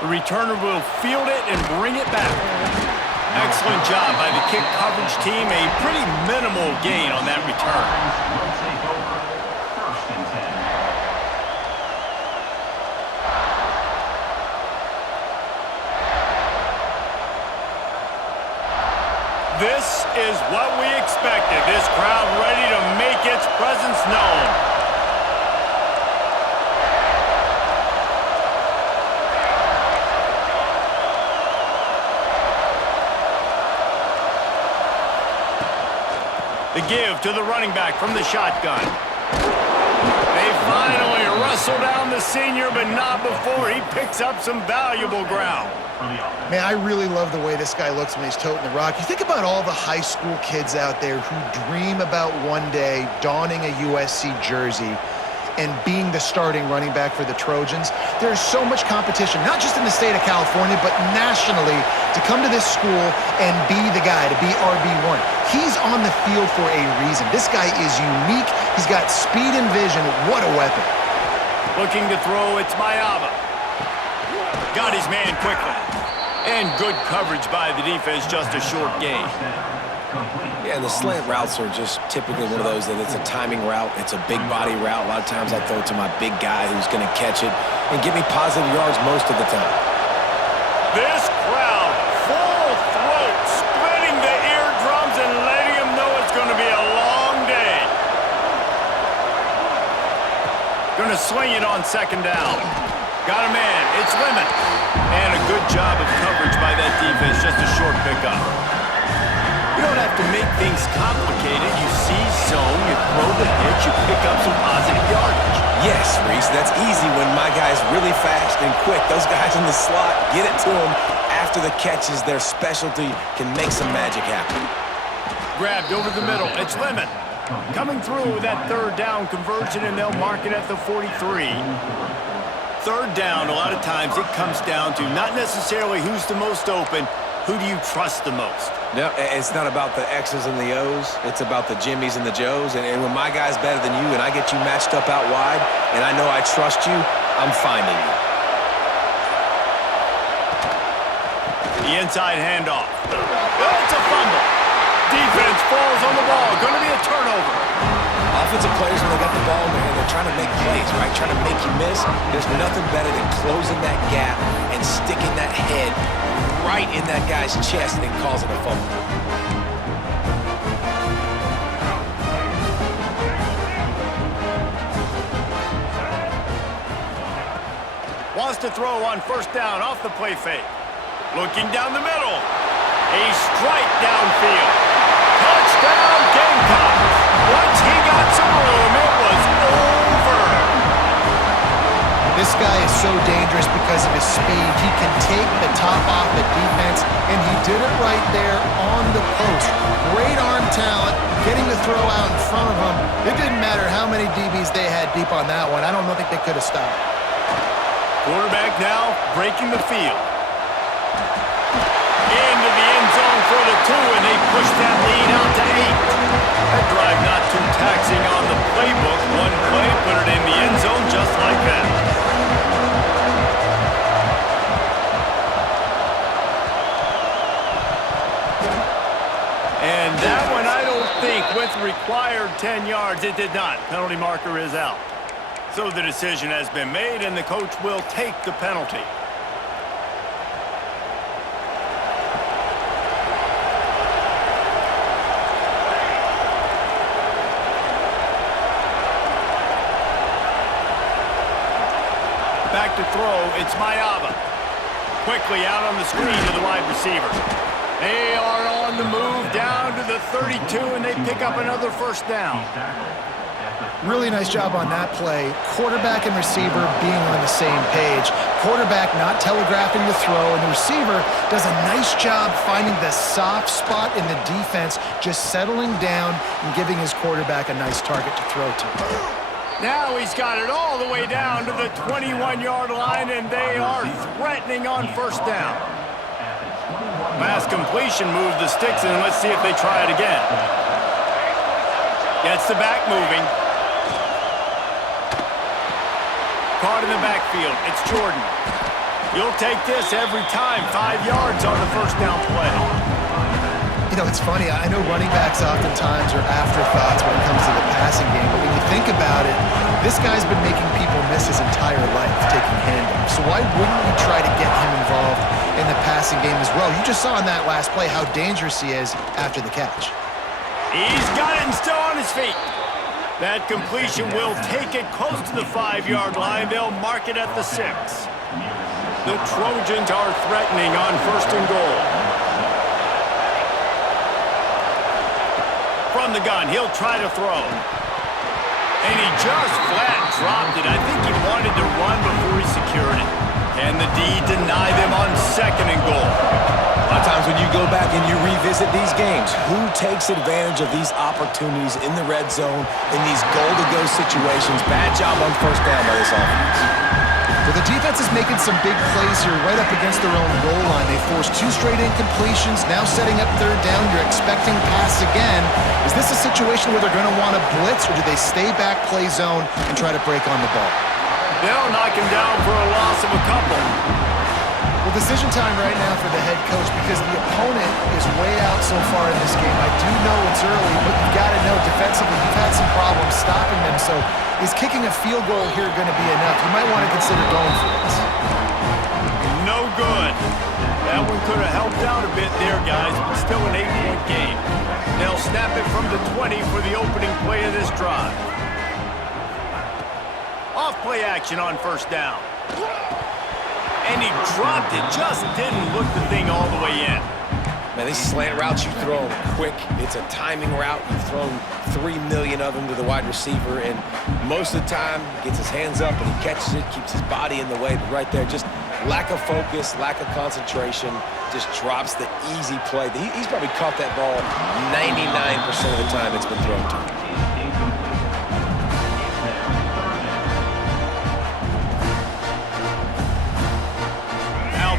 The returner will field it and bring it back. Excellent job by the kick coverage team. A pretty minimal gain on that return. This is what we expected. This crowd ready to make its presence known. The give to the running back from the shotgun. They finally wrestle down the senior, but not before he picks up some valuable ground. Man, I really love the way this guy looks when he's toting the rock. You think about all the high school kids out there who dream about one day donning a USC jersey and being the starting running back for the Trojans. There's so much competition, not just in the state of California, but nationally, to come to this school and be the guy, to be RB1. He's on the field for a reason. This guy is unique. He's got speed and vision. What a weapon. Looking to throw, it's Mayava. Got his man quickly. And good coverage by the defense, just a short gain. Yeah, and the slant routes are just typically one of those that it's a timing route. It's a big body route. A lot of times I throw it to my big guy who's going to catch it and give me positive yards most of the time. This crowd, full throat, splitting the eardrums and letting them know it's going to be a long day. Going to swing it on second down. Got a man. It's Lemon. And a good job of coverage by that defense. Just a short pickup. You don't have to make things complicated. You see zone, you throw the hitch, you pick up some positive yardage. Yes, Reese, that's easy when my guy's really fast and quick. Those guys in the slot, get it to them after the catch is their specialty, can make some magic happen. Grabbed over the middle. It's Lemon. Coming through with that third down conversion, and they'll mark it at the 43. Third down, a lot of times it comes down to not necessarily who's the most open, who do you trust the most? No, it's not about the X's and the O's. It's about the Jimmies and the Joes. And when my guy's better than you and I get you matched up out wide and I know I trust you, I'm finding you. The inside handoff. It's a fumble. Defense falls on the ball. Going to be a turnover. Offensive players, when they got the ball in their hand, they're trying to make plays, right? Trying to make you miss. There's nothing better than closing that gap and sticking that head right in that guy's chest and causing a fumble. Wants to throw on first down off the play fake. Looking down the middle. A strike downfield. Touchdown Gamecocks. Once he got some room, it was over. This guy is so dangerous because of his speed. He can take the top off the defense, and he did it right there on the post. Great arm talent, getting the throw out in front of him. It didn't matter how many DBs they had deep on that one. I don't think they could have stopped. Quarterback now breaking the field. Into the end zone for the 2, and they push that lead out to 8. That drive not too taxing on the playbook. One play, put it in the end zone just like that. And that one, I don't think, with required 10 yards, it did not. Penalty marker is out. So the decision has been made, and the coach will take the penalty. Back to throw, it's Mayava. Quickly out on the screen to the wide receiver. They are on the move down to the 32, and they pick up another first down. Really nice job on that play. Quarterback and receiver being on the same page. Quarterback not telegraphing the throw, and the receiver does a nice job finding the soft spot in the defense, just settling down and giving his quarterback a nice target to throw to. Now he's got it all the way down to the 21-yard line, and they are threatening on first down. Pass completion, move the sticks, and let's see if they try it again. Gets the back moving. Caught in the backfield. It's Jordan. You'll take this every time. 5 yards on the first down play. You know, it's funny. I know running backs oftentimes are afterthoughts when it comes to the passing game, but when you think about it, this guy's been making people miss his entire life taking handoffs. So why wouldn't you try to get him involved in the passing game as well? You just saw in that last play how dangerous he is after the catch. He's got it and still on his feet. That completion will take it close to the 5-yard line. They'll mark it at the 6. The Trojans are threatening on 1st and goal. From the gun, he'll try to throw. And he just flat dropped it. I think he wanted to run before he secured it. Can the D deny them on 2nd and goal? A lot of times when you go back and you revisit these games, who takes advantage of these opportunities in the red zone, in these goal-to-go situations? Bad job on 1st down by this offense. Well, the defense is making some big plays here right up against their own goal line. They forced 2 straight incompletions, now setting up 3rd down. You're expecting pass again. Is this a situation where they're going to want to blitz, or do they stay back, play zone, and try to break on the ball? They'll knock him down for a loss of a couple. Well, decision time right now for the head coach because the opponent is way out so far in this game. I do know it's early, but you've got to know defensively you've had some problems stopping them. So is kicking a field goal here going to be enough? You might want to consider going for this. No good. That one could have helped out a bit there, guys, but still an 8-point game. They'll snap it from the 20 for the opening play of this drive. Off play action on 1st down. And he dropped it, just didn't look the thing all the way in. Man, these slant routes you throw them quick. It's a timing route. You've thrown 3 million of them to the wide receiver, and most of the time he gets his hands up and he catches it, keeps his body in the way. But right there, just lack of focus, lack of concentration, just drops the easy play. He's probably caught that ball 99% of the time it's been thrown to him.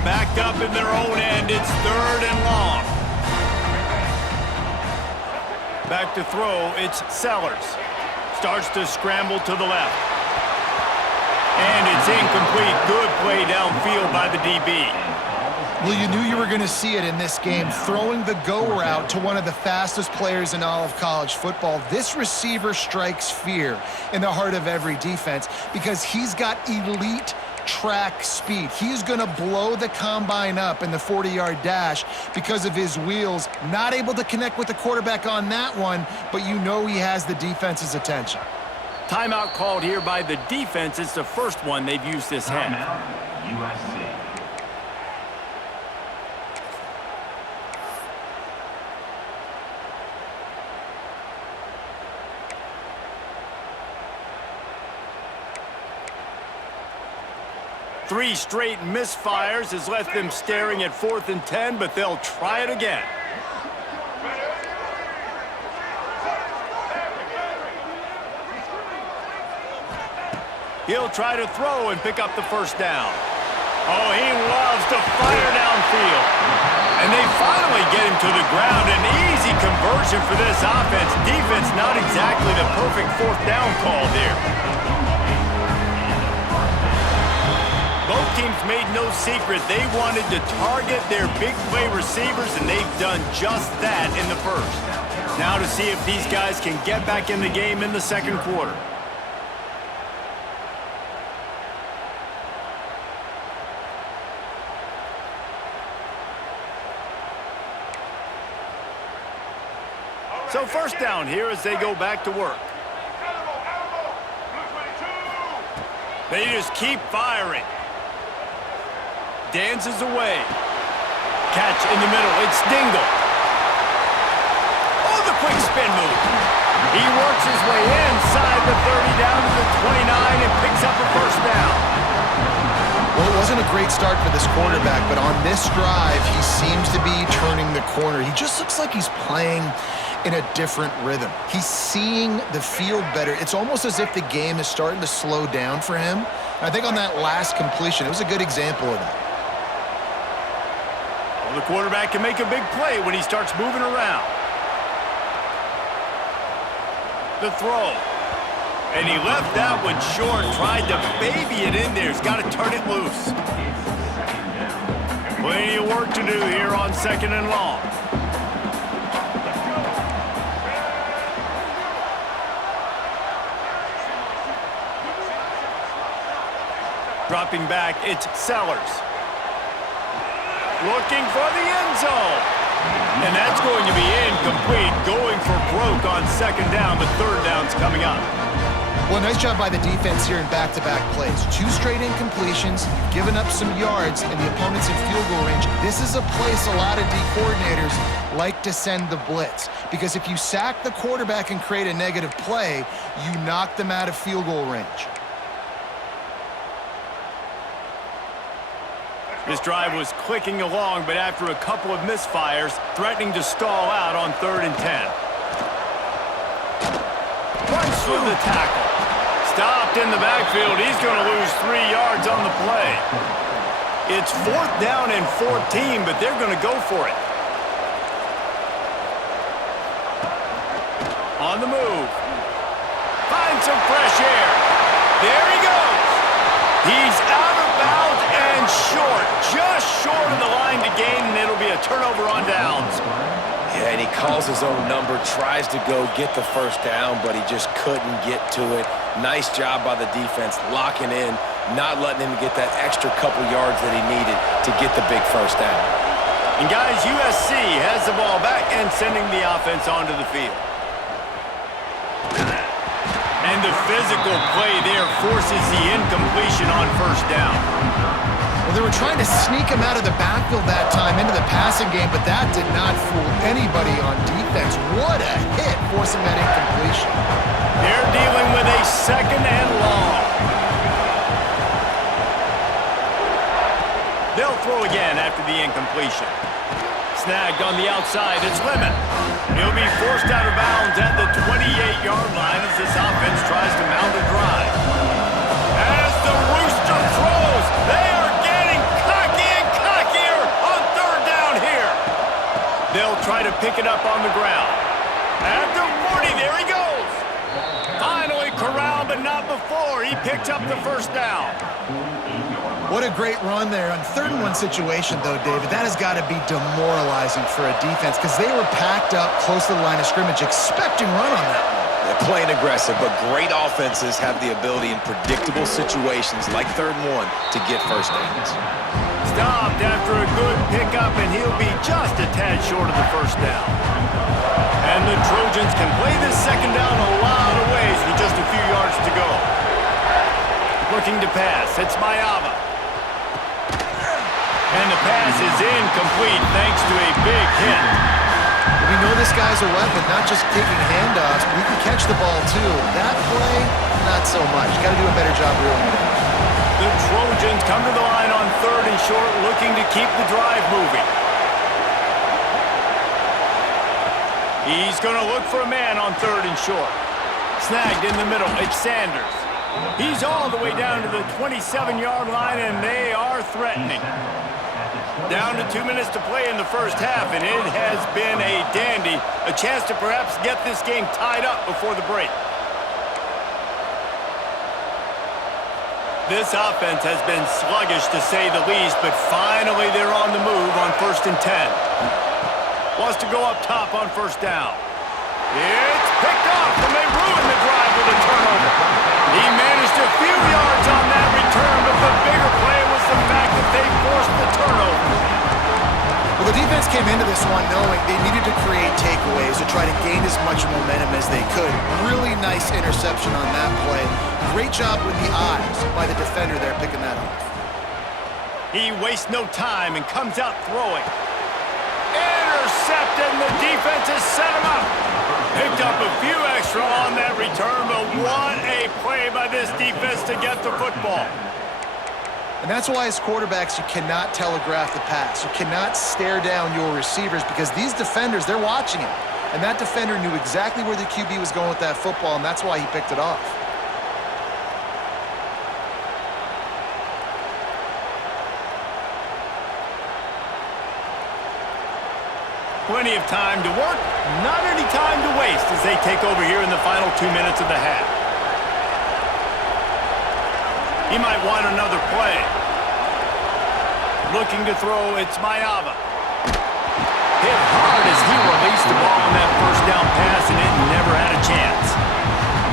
Backed up in their own end, it's 3rd and long. Back to throw, it's Sellers. Starts to scramble to the left. And it's incomplete. Good play downfield by the DB. Well, you knew you were going to see it in this game, throwing the go route to one of the fastest players in all of college football. This receiver strikes fear in the heart of every defense because he's got elite track speed. He's going to blow the combine up in the 40-yard dash because of his wheels. Not able to connect with the quarterback on that one, but you know he has the defense's attention. Timeout called here by the defense. It's the first one they've used this half. USC. Three straight misfires has left them staring at 4th and 10, but they'll try it again. He'll try to throw and pick up the 1st down. Oh, he loves to fire downfield. And they finally get him to the ground. An easy conversion for this offense. Defense not exactly the perfect 4th down call there. Both teams made no secret they wanted to target their big play receivers, and they've done just that in the 1st. Now to see if these guys can get back in the game in the 2nd quarter. So 1st down here as they go back to work. They just keep firing. Dances away. Catch in the middle. It's Dingle. Oh, the quick spin move. He works his way inside the 30 down to the 29 and picks up a 1st down. Well, it wasn't a great start for this quarterback, but on this drive, he seems to be turning the corner. He just looks like he's playing in a different rhythm. He's seeing the field better. It's almost as if the game is starting to slow down for him. And I think on that last completion, it was a good example of that. Well, the quarterback can make a big play when he starts moving around. The throw. And he left that one short, tried to baby it in there. He's got to turn it loose. work to do here on 2nd and long. Dropping back, it's Sellers. Looking for the end zone. And that's going to be incomplete. Going for broke on 2nd down, but 3rd down's coming up. Well, nice job by the defense here in back-to-back plays. 2 straight incompletions, you've given up some yards, and the opponent's in field goal range. This is a place a lot of D coordinators like to send the blitz, because if you sack the quarterback and create a negative play, you knock them out of field goal range. This drive was clicking along, but after a couple of misfires, threatening to stall out on 3rd and 10. Runs through the tackle. Stopped in the backfield. He's going to lose 3 yards on the play. It's 4th down and 14, but they're going to go for it. On the move. Finds some fresh air. There he goes. He's out of bounds and short. Just short of the line to gain, and it'll be a turnover on downs. Yeah, and he calls his own number, tries to go get the 1st down, but he just couldn't get to it. Nice job by the defense, locking in, not letting him get that extra couple yards that he needed to get the big 1st down. And guys, USC has the ball back and sending the offense onto the field. And the physical play there forces the incompletion on 1st down. Well, they were trying to sneak him out of the backfield that time into the passing game, but that did not fool anybody on defense. What a hit, forcing that incompletion. They're dealing with a 2nd and long. They'll throw again after the incompletion. Snagged on the outside, it's Lemon. He'll be forced out of bounds at the 28-yard line as this offense tries to mount a drive. As the Rooster throws, they are getting cocky and cockier on 3rd down here. They'll try to pick it up on the ground. At the 40, there he goes. Finally corralled, but not before. He picked up the 1st down. What a great run there. On 3rd and 1 situation, though, David, that has got to be demoralizing for a defense because they were packed up close to the line of scrimmage, expecting run on that one. They're playing aggressive, but great offenses have the ability in predictable situations like 3rd and 1 to get 1st downs. Stopped after a good pickup, and he'll be just a tad short of the 1st down. And the Trojans can play this 2nd down a lot of ways with just a few yards to go. Looking to pass, it's Mayava. And the pass is incomplete thanks to a big hit. We know this guy's a weapon, not just taking handoffs, but he can catch the ball too. That play, not so much. Got to do a better job reeling it in. The Trojans come to the line on 3rd and short, looking to keep the drive moving. He's going to look for a man on 3rd and short. Snagged in the middle, it's Sanders. He's all the way down to the 27-yard line, and they are threatening. Down to 2 minutes to play in the 1st half, and it has been a dandy. A chance to perhaps get this game tied up before the break. This offense has been sluggish to say the least, but finally they're on the move on 1st and 10. Wants to go up top on 1st down. It's picked off, and they ruin the drive with a turnover. He managed a few yards on that return, but the bigger play was the fact that they forced the turnover. Well, the defense came into this one knowing they needed to create takeaways to try to gain as much momentum as they could. Really nice interception on that play. Great job with the eyes by the defender there picking that off. He wastes no time and comes out throwing. Intercepted, and the defense has set him up. Picked up a few extra on that return, but what a play by this defense to get the football. And that's why as quarterbacks, you cannot telegraph the pass. You cannot stare down your receivers because these defenders, they're watching it. And that defender knew exactly where the QB was going with that football, and that's why he picked it off. Plenty of time to work, not any time to waste as they take over here in the final 2 minutes of the half. He might want another play. Looking to throw, it's Maeva. Hit hard as he released the ball on that first down pass, and it never had a chance.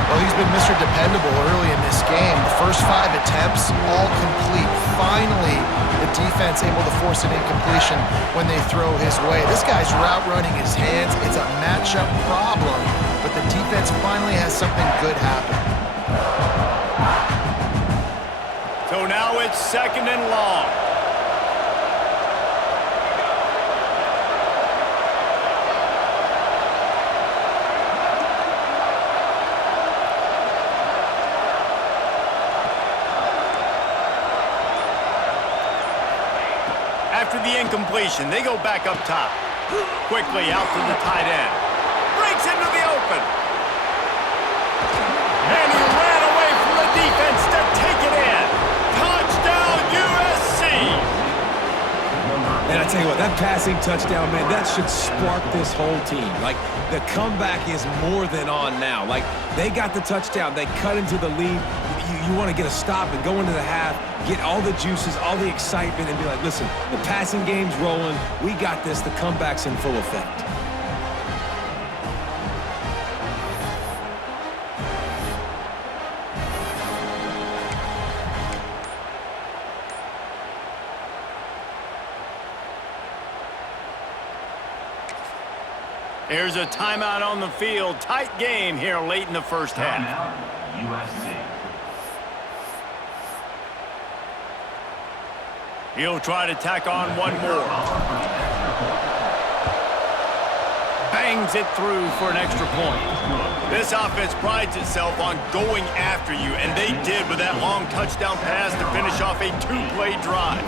Well, he's been Mr. Dependable early in this game. The first 5 attempts, all complete. Finally, the defense able to force an incompletion when they throw his way. This guy's route running his hands. It's a matchup problem, but the defense finally has something good happen. So now it's 2nd and long. After the incompletion, they go back up top. Quickly out to the tight end. Breaks into the open. And he ran away from the defense to take it in. Touchdown, USC! And I tell you what, that passing touchdown, man, that should spark this whole team. Like, the comeback is more than on now. Like, they got the touchdown. They cut into the lead. You want to get a stop and go into the half, get all the juices, all the excitement, and be like, listen, the passing game's rolling. We got this. The comeback's in full effect. Here's a timeout on the field. Tight game here late in the first half. USC. He'll try to tack on one more. Bangs it through for an extra point. This offense prides itself on going after you, and they did with that long touchdown pass to finish off a 2-play drive.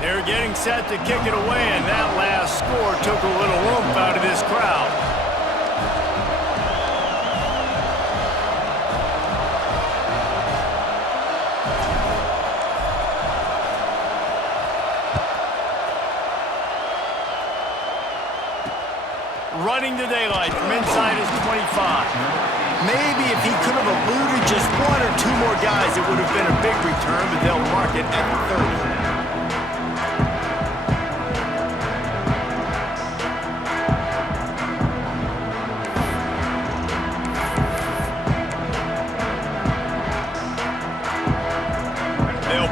They're getting set to kick it away, and that last score took a little oomph out of this crowd. Running to daylight from inside his 25. Maybe if he could have eluded just 1 or 2 more guys, it would have been a big return, but they'll mark it at the 30.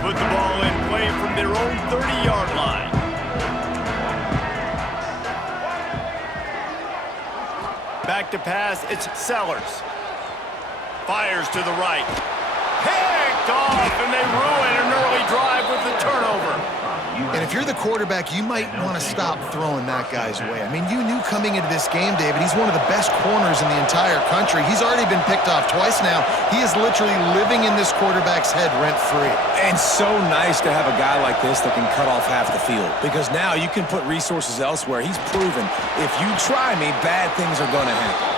Put the ball in play from their own 30-yard line. Back to pass, it's Sellers. Fires to the right. Picked off, and they ruin an early drive with the turnover. And if you're the quarterback, you might want to stop throwing that guy's way. I mean, you knew coming into this game, David, he's one of the best corners in the entire country. He's already been picked off twice now. He is literally living in this quarterback's head rent-free. And so nice to have a guy like this that can cut off half the field, because now you can put resources elsewhere. He's proven if you try me, bad things are going to happen.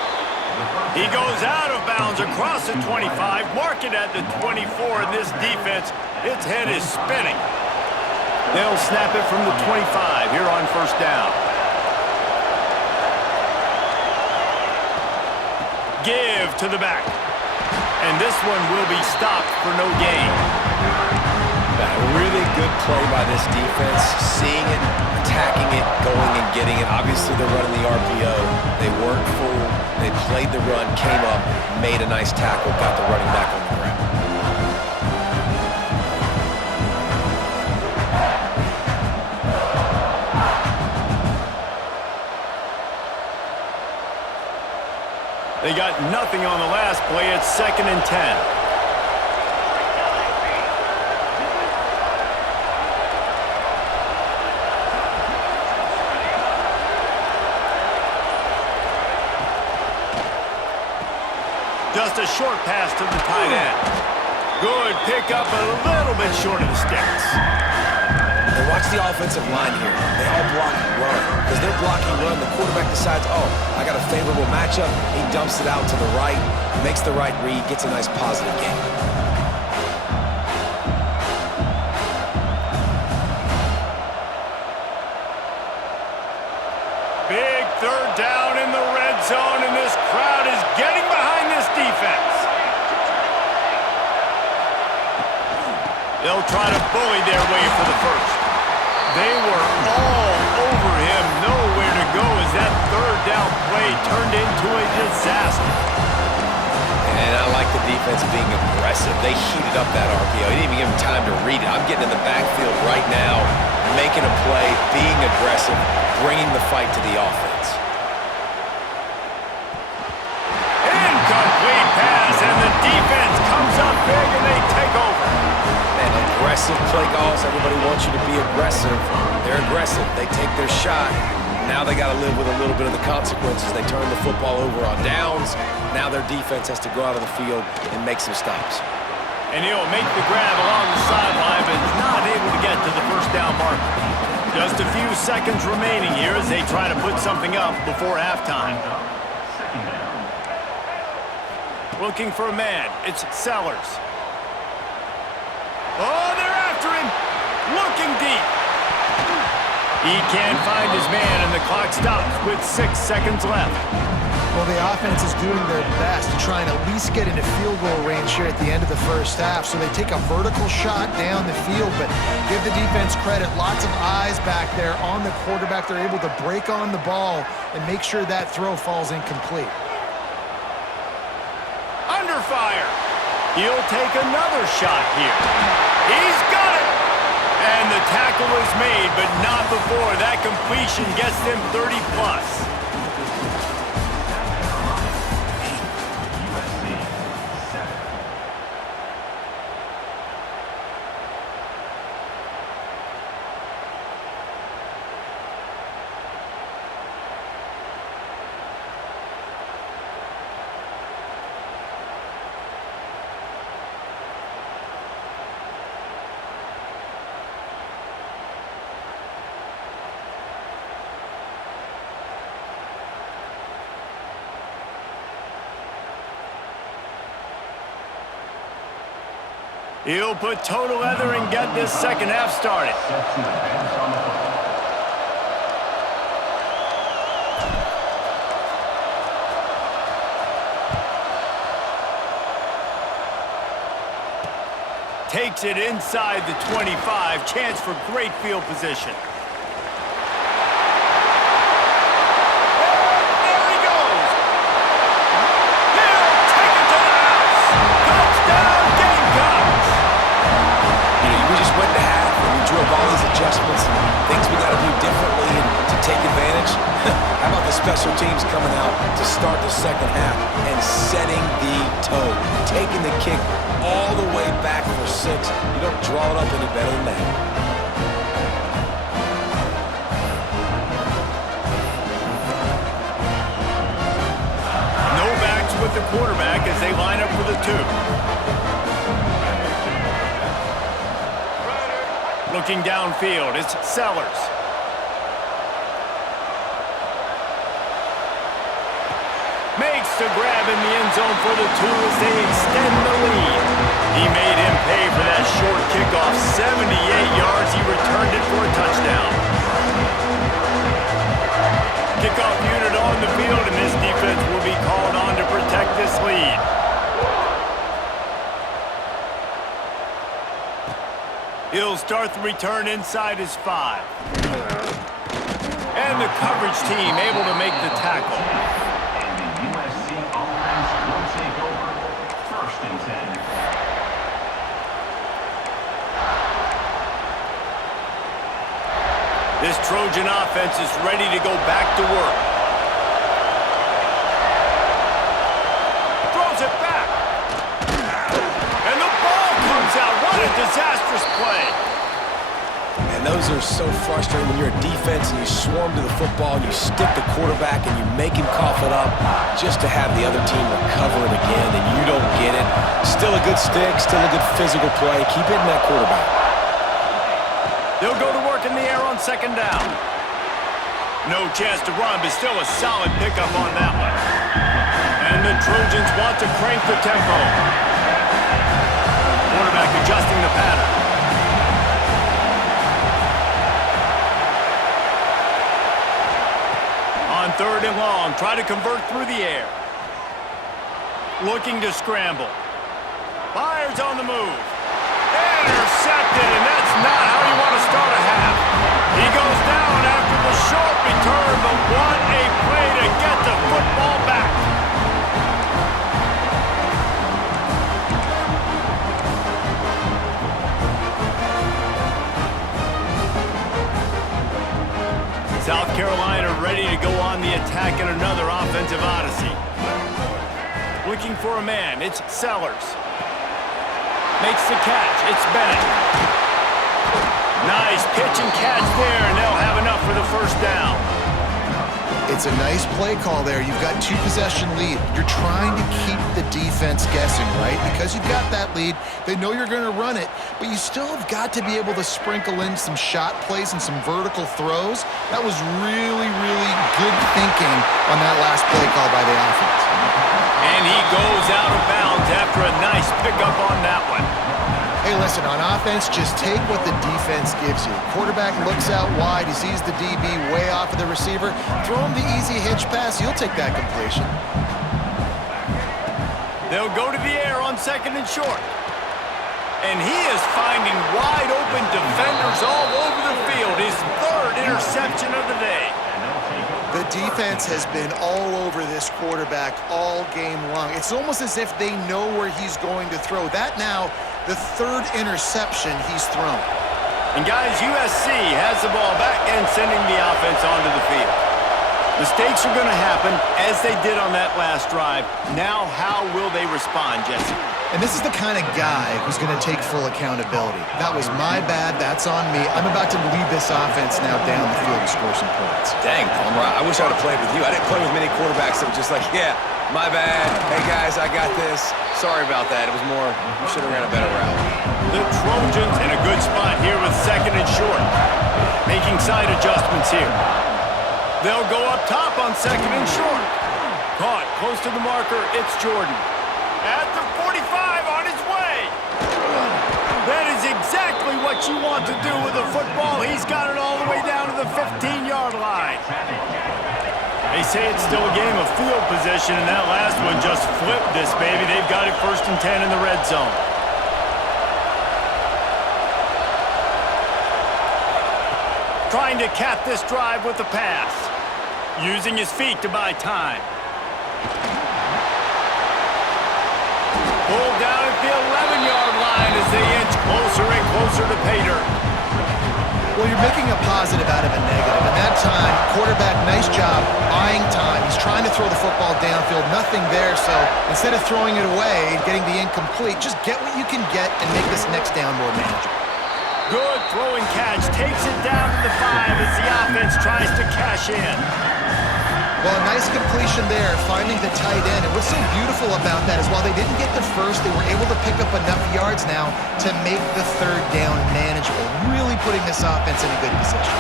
He goes out of bounds across the 25, mark it at the 24, and this defense, its head is spinning. They'll snap it from the 25 here on first down. Give to the back. And this one will be stopped for no gain. A really good play by this defense, seeing it, attacking it, going and getting it. Obviously, they're running the RPO. They weren't fooled. They played the run, came up, made a nice tackle, got the running back on the ground. They got nothing on the last play. It's 2nd and 10. Just a short pass to the tight end. Good pickup, a little bit short of the sticks. And watch the offensive line here. They all block and run. Because they're blocking run, the quarterback decides, oh, I got a favorable matchup. He dumps it out to the right, makes the right read, gets a nice positive gain. Big 3rd down in the red zone, and this crowd is getting behind this defense. They'll try to bully their way for the first. They were all over him, nowhere to go as that third down play turned into a disaster. And I like the defense being aggressive. They heated up that RPO. He didn't even give him time to read it. I'm getting in the backfield right now, making a play, being aggressive, bringing the fight to the offense. Incomplete pass, and the defense comes up big and they take over. Man, aggressive play calls. Everybody wants you to be aggressive. They're aggressive. They take their shot. Now they got to live with a little bit of the consequences. They turn the football over on downs. Now their defense has to go out of the field and make some stops. And he'll make the grab along the sideline, but is not able to get to the first down marker. Just a few seconds remaining here as they try to put something up before halftime. Looking for a man. It's Sellers. Oh, they're after him. Looking deep. He can't find his man, and the clock stops with 6 seconds left. Well, the offense is doing their best to try and at least get into field goal range here at the end of the first half. So they take a vertical shot down the field, but give the defense credit. Lots of eyes back there on the quarterback. They're able to break on the ball and make sure that throw falls incomplete. Under fire. He'll take another shot here. He's got it. And the tackle is made, but not before that completion gets them 30+. He'll put total leather and get this second half started. Takes it inside the 25. Chance for great field position. All these adjustments and things we got to do differently and to take advantage. How about the special teams coming out to start the second half and setting the toe, taking the kick all the way back for 6. You don't draw it up any better than that. No backs with the quarterback as they line up for the 2. Looking downfield, it's Sellers. Makes the grab in the end zone for the 2 as they extend the lead. He made him pay for that short kickoff. 78 yards, he returned it for a touchdown. Kickoff unit on the field, and this defense will be called on to protect this lead. He'll start the return inside his 5. And the coverage team able to make the tackle. And the USC offense will take over 1st and 10. This Trojan offense is ready to go back to work. Throws it back. And the ball comes out. What a disastrous play. And those are so frustrating when you're a defense and you swarm to the football, you stick the quarterback and you make him cough it up just to have the other team recover it again, and you don't get it. Still a good stick, still a good physical play. Keep hitting that quarterback. They'll go to work in the air on 2nd down. No chance to run, but still a solid pickup on that one. And the Trojans want to crank the tempo. Quarterback adjusting the pattern. On 3rd and long, try to convert through the air. Looking to scramble. Fires on the move. Intercepted, and that's not how you want to start a half. He goes down after the short return, but what a play to get the football back. South Carolina ready to go on the attack in another offensive odyssey. Looking for a man, it's Sellers. Makes the catch, it's Bennett. Nice pitch and catch there, and they'll have enough for the first down. It's a nice play call there. You've got 2-possession lead. You're trying to keep the defense guessing, right? Because you've got that lead. They know you're going to run it, but you still have got to be able to sprinkle in some shot plays and some vertical throws. That was really, really good thinking on that last play call by the offense. And he goes out of bounds after a nice pickup on that one. Hey, listen, on offense, just take what the defense gives you. Quarterback looks out wide. He sees the DB way off of the receiver. Throw him the easy hitch pass. You'll take that completion. They'll go to the air on second and short. And he is finding wide open defenders all over the field. His third interception of the day. The defense has been all over this quarterback all game long. It's almost as if they know where he's going to throw. That now, the third interception he's thrown. And guys, USC has the ball back and sending the offense onto the field. Mistakes are going to happen as they did on that last drive. Now, how will they respond, Jesse? And this is the kind of guy who's going to take full accountability. That was my bad. That's on me. I'm about to lead this offense now down the field and score some points. Dang, Palmer, I wish I would have played with you. I didn't play with many quarterbacks that were just like, yeah, my bad. Hey, guys, I got this. Sorry about that. It was more, you should have ran a better route. The Trojans in a good spot here with second and short. Making side adjustments here. They'll go up top on second and short. Caught close to the marker. It's Jordan. At the 45 on his way. That is exactly what you want to do with a football. He's got it all the way down to the 15-yard line. They say it's still a game of field position, and that last one just flipped this baby. They've got it 1st and 10 in the red zone. Trying to cap this drive with the pass. Using his feet to buy time. Pulled down at the 11-yard line as they inch closer and closer to pay dirt. Well, you're making a positive out of a negative. And that time, quarterback, nice job, buying time. He's trying to throw the football downfield. Nothing there, so instead of throwing it away, getting the incomplete, just get what you can get and make this next down more manageable. Good throwing catch. Takes it down to the 5 as the offense tries to cash in. Well, a nice completion there, finding the tight end. And what's so beautiful about that is while they didn't get the first, they were able to pick up enough yards now to make the third down manageable, really putting this offense in a good position.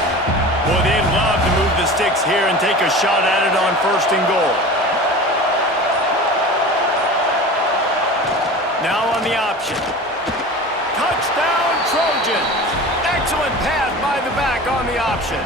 Boy, they'd love to move the sticks here and take a shot at it on 1st and goal. Now on the option. Touchdown, Trojans! Excellent pass by the back on the option.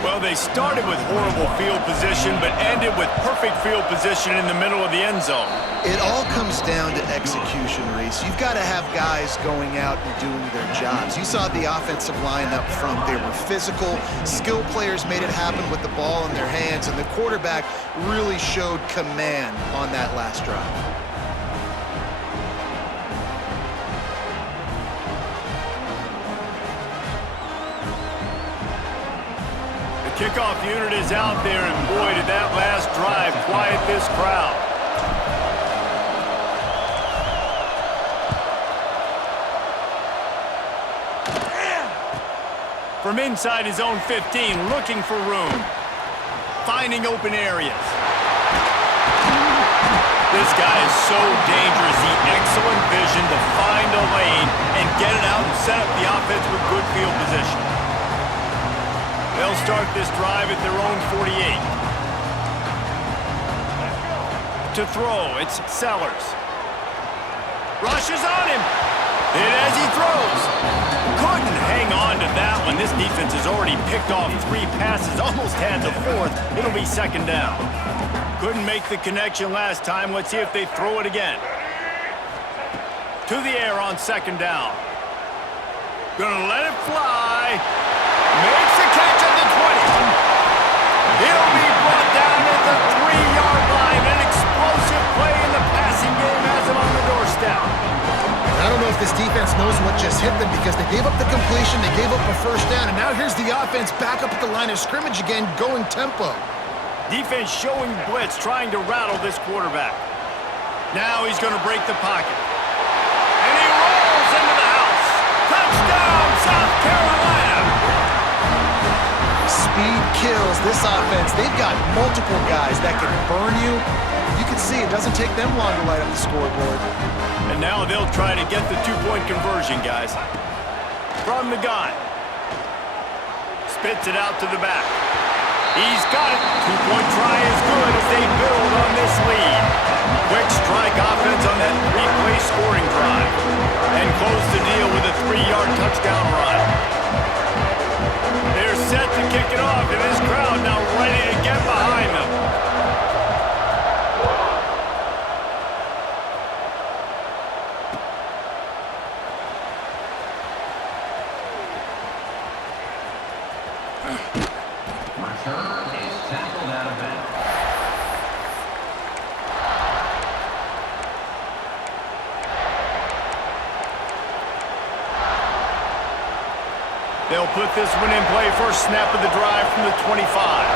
Well, they started with horrible field position, but ended with perfect field position in the middle of the end zone. It all comes down to execution, Reese. You've got to have guys going out and doing their jobs. You saw the offensive line up front. They were physical. Skill players made it happen with the ball in their hands, and the quarterback really showed command on that last drive. Kickoff unit is out there, and boy, did that last drive quiet this crowd. From inside his own 15, looking for room. Finding open areas. This guy is so dangerous. The excellent vision to find a lane and get it out and set up the offense with good field position. They'll start this drive at their own 48. To throw, it's Sellers. Rushes on him. And as he throws, couldn't hang on to that one. This defense has already picked off 3 passes, almost had the 4th. It'll be 2nd down. Couldn't make the connection last time. Let's see if they throw it again. To the air on second down. Gonna let it fly. Makes the catch at the 20. He'll be brought down at the 3-yard line. An explosive play in the passing game has him on the doorstep. I don't know if this defense knows what just hit them because they gave up the completion, they gave up a first down, and now here's the offense back up at the line of scrimmage again, going tempo. Defense showing blitz, trying to rattle this quarterback. Now he's going to break the pocket. And he rolls into the house. Touchdown, South Carolina! Speed kills this offense. They've got multiple guys that can burn you. You can see it doesn't take them long to light up the scoreboard. And now they'll try to get the two-point conversion, guys. From the gun. Spits it out to the back. He's got it. Two-point try is good as they build on this lead. Quick strike offense on that three-play scoring drive. And close the deal with a 3-yard touchdown run. They're set to kick it off, and this crowd now ready to get behind them. Return is tackled out of bounds. They'll put this one in play. First snap of the drive from the 25.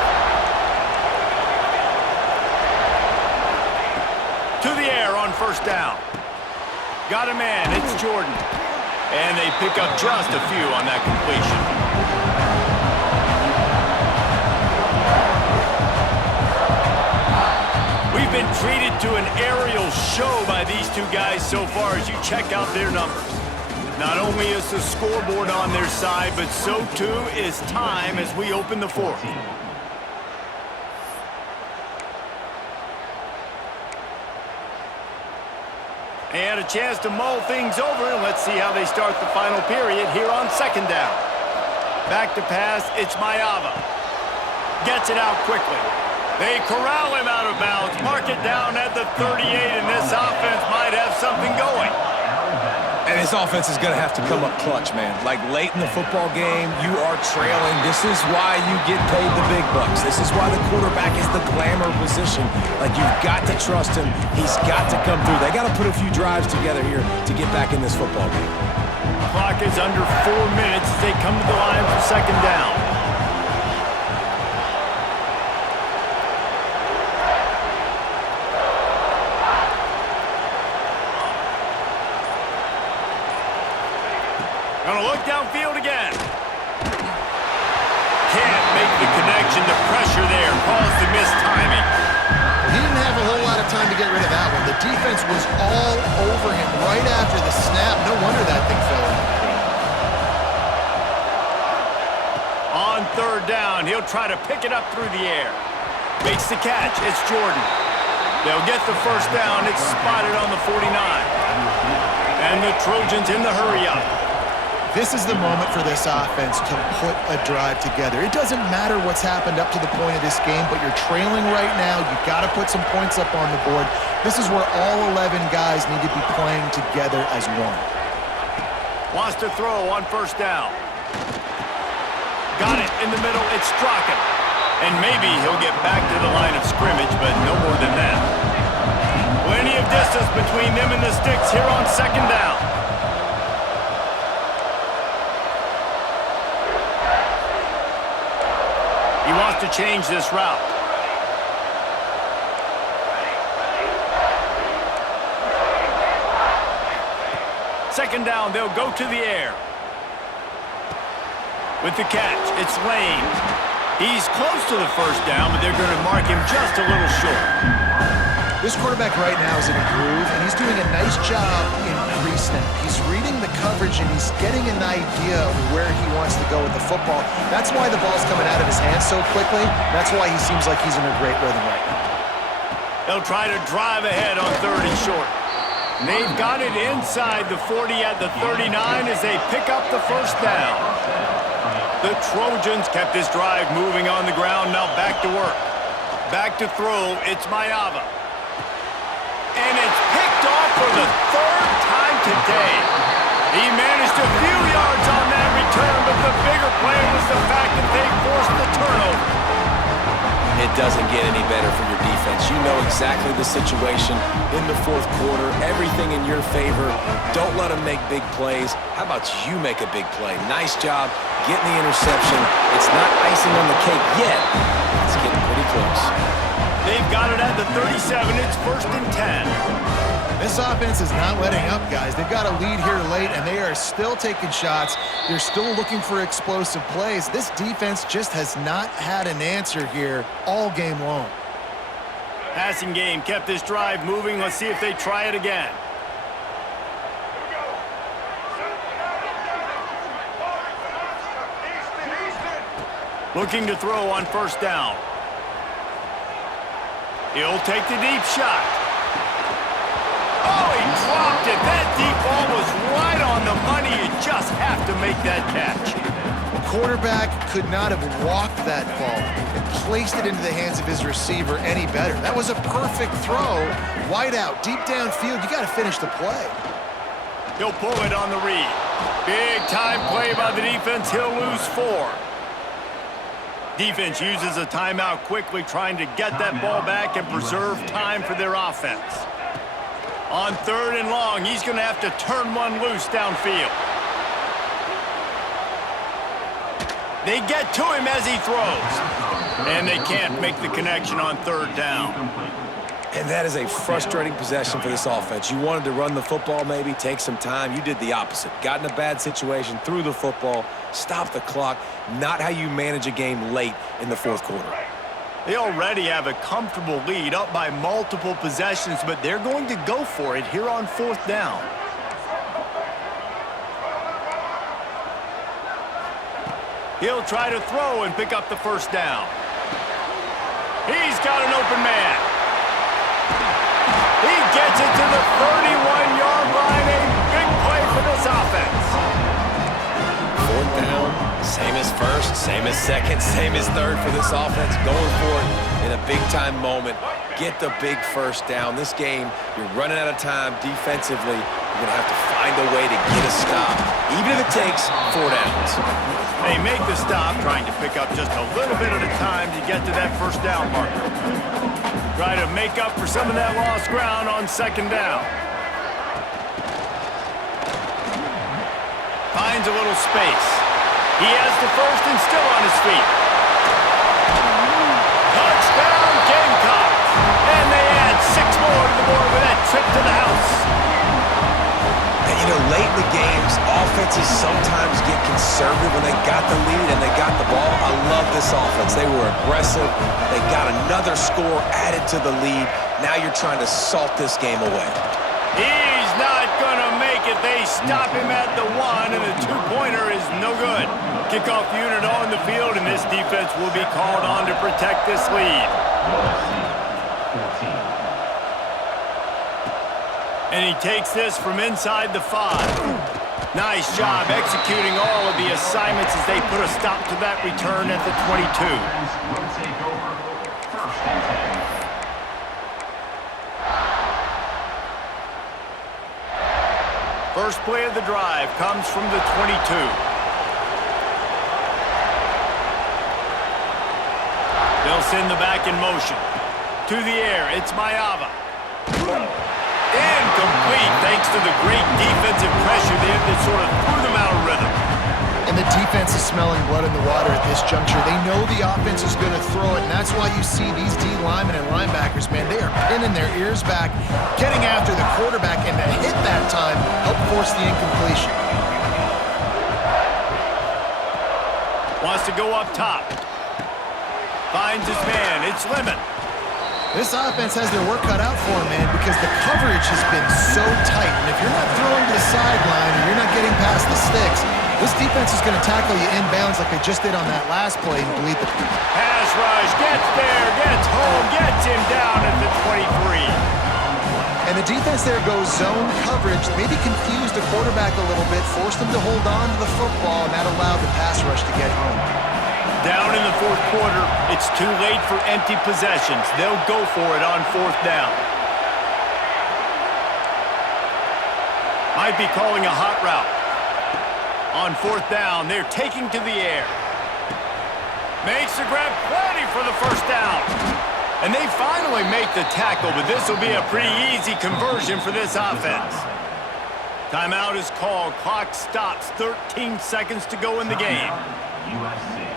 To the air on first down. Got a man. It's Jordan. And they pick up just a few on that completion. We've been treated to an aerial show by these two guys so far as you check out their numbers. Not only is the scoreboard on their side, but so too is time as we open the fourth. And a chance to mull things over, and let's see how they start the final period here on second down. Back to pass, it's Maiava. Gets it out quickly. They corral him out of bounds, mark it down at the 38, and this offense might have something going. And this offense is going to have to come up clutch, man. Like late in the football game, you are trailing. This is why you get paid the big bucks. This is why the quarterback is the glamour position. Like, you've got to trust him. He's got to come through. They got to put a few drives together here to get back in this football game. Clock is under 4 minutes as they come to the line for second down. Gonna look downfield again. Can't make the connection. The pressure there caused the missed timing. He didn't have a whole lot of time to get rid of that one. The defense was all over him right after the snap. No wonder that thing fell incomplete. On third down, he'll try to pick it up through the air. Makes the catch. It's Jordan. They'll get the first down. It's spotted on the 49. And the Trojans in the hurry-up. This is the moment for this offense to put a drive together. It doesn't matter what's happened up to the point of this game, but you're trailing right now. You've got to put some points up on the board. This is where all 11 guys need to be playing together as one. Wants to throw on first down. Got it in the middle. It's Strachan. And maybe he'll get back to the line of scrimmage, but no more than that. Plenty of distance between them and the sticks here on second down. He wants to change this route. Second down, they'll go to the air. With the catch, it's Lane. He's close to the first down, but they're going to mark him just a little short. This quarterback right now is in a groove, and he's doing a nice job in pre-snap. He's reading the coverage, and he's getting an idea of where he wants to go with the football. That's why the ball's coming out of his hands so quickly. That's why he seems like he's in a great rhythm right now. They'll try to drive ahead on third and short. They've got it inside the 40 at the 39 as they pick up the first down. The Trojans kept this drive moving on the ground, now back to work. Back to throw, it's Maiava. And it's picked off for the third time today. He managed a few yards on that return, but the bigger play was the fact that they forced the turnover. It doesn't get any better for your defense. You know exactly the situation in the fourth quarter, everything in your favor. Don't let them make big plays. How about you make a big play? Nice job getting the interception. It's not icing on the cake yet, but it's getting pretty close. They've got it at the 37. It's 1st and 10. This offense is not letting up, guys. They've got a lead here late, and they are still taking shots. They're still looking for explosive plays. This defense just has not had an answer here all game long. Passing game kept this drive moving. Let's see if they try it again. Looking to throw on 1st down. He'll take the deep shot. Oh, he dropped it. That deep ball was right on the money. You just have to make that catch. The quarterback could not have walked that ball and placed it into the hands of his receiver any better. That was a perfect throw. Wide out, deep downfield. You got to finish the play. He'll pull it on the read. Big time play by the defense. He'll lose 4. Defense uses a timeout quickly, trying to get that ball back and preserve time for their offense. On 3rd and long, he's going to have to turn one loose downfield. They get to him as he throws. And they can't make the connection on 3rd down. And that is a frustrating possession for this offense. You wanted to run the football, maybe take some time. You did the opposite. Got in a bad situation, threw the football, stopped the clock. Not how you manage a game late in the fourth quarter. They already have a comfortable lead, up by multiple possessions, but they're going to go for it here on 4th down. He'll try to throw and pick up the 1st down. He's got an open man. He gets it to the 31-yard line. A big play for this offense. 4th down, same as 1st, same as 2nd, same as 3rd for this offense. Going for it in a big-time moment. Get the big 1st down. This game, you're running out of time defensively. You're going to have to find a way to get a stop, even if it takes 4 downs. They make the stop, trying to pick up just a little bit at a time to get to that 1st down marker. Try to make up for some of that lost ground on 2nd down. Finds a little space. He has the 1st and still on his feet. Touchdown, Gamecocks! And they add 6 more to the board with that trip to the house. And you know, late in the games, offenses sometimes get conservative when they got the lead and they got the ball. I love this offense. They were aggressive. They got another score added to the lead. Now you're trying to salt this game away. He's not going to make it. They stop him at the 1, and the 2-pointer is no good. Kickoff unit on the field, and this defense will be called on to protect this lead. And he takes this from inside the 5. Nice job executing all of the assignments as they put a stop to that return at the 22. First play of the drive comes from the 22. They'll send the back in motion. To the air, it's Mayava. Incomplete thanks to the great defensive pressure there that sort of threw them out of rhythm. And the defense is smelling blood in the water at this juncture. They know the offense is going to throw it, and that's why you see these D linemen and linebackers, man, they are pinning their ears back, getting after the quarterback, and to hit that time help force the incompletion. Wants to go up top. Finds his man. It's Lemon. This offense has their work cut out for them, man, because the coverage has been so tight. And if you're not throwing to the sideline or you're not getting past the sticks, this defense is going to tackle you inbounds like they just did on that last play and bleed the pass rush, gets there, gets home, gets him down at the 23. And the defense there goes zone coverage, maybe confused the quarterback a little bit, forced him to hold on to the football, and that allowed the pass rush to get home. Down in the fourth quarter, it's too late for empty possessions. They'll go for it on 4th down. Might be calling a hot route. On 4th down, they're taking to the air. Makes the grab, plenty for the first down. And they finally make the tackle, but this will be a pretty easy conversion for this offense. Timeout is called. Clock stops. 13 seconds to go in the game. USC.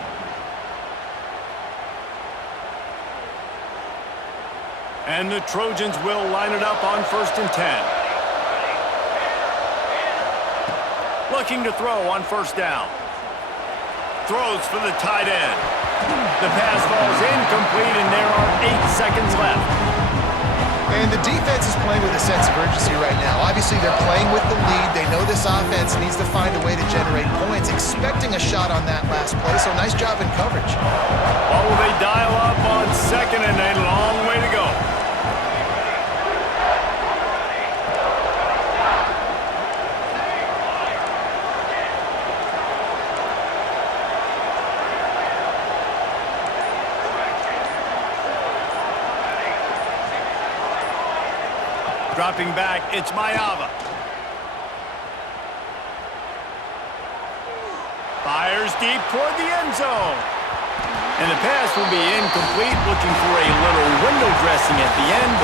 And the Trojans will line it up on 1st and 10. Looking to throw on 1st down. Throws for the tight end. The pass falls incomplete, and there are 8 seconds left. And the defense is playing with a sense of urgency right now. Obviously, they're playing with the lead. They know this offense needs to find a way to generate points, expecting a shot on that last play, so nice job in coverage. Or will they dial up on 2nd and a long way to go? Dropping back, it's Mayava. Fires deep toward the end zone. And the pass will be incomplete, looking for a little window dressing at the end, but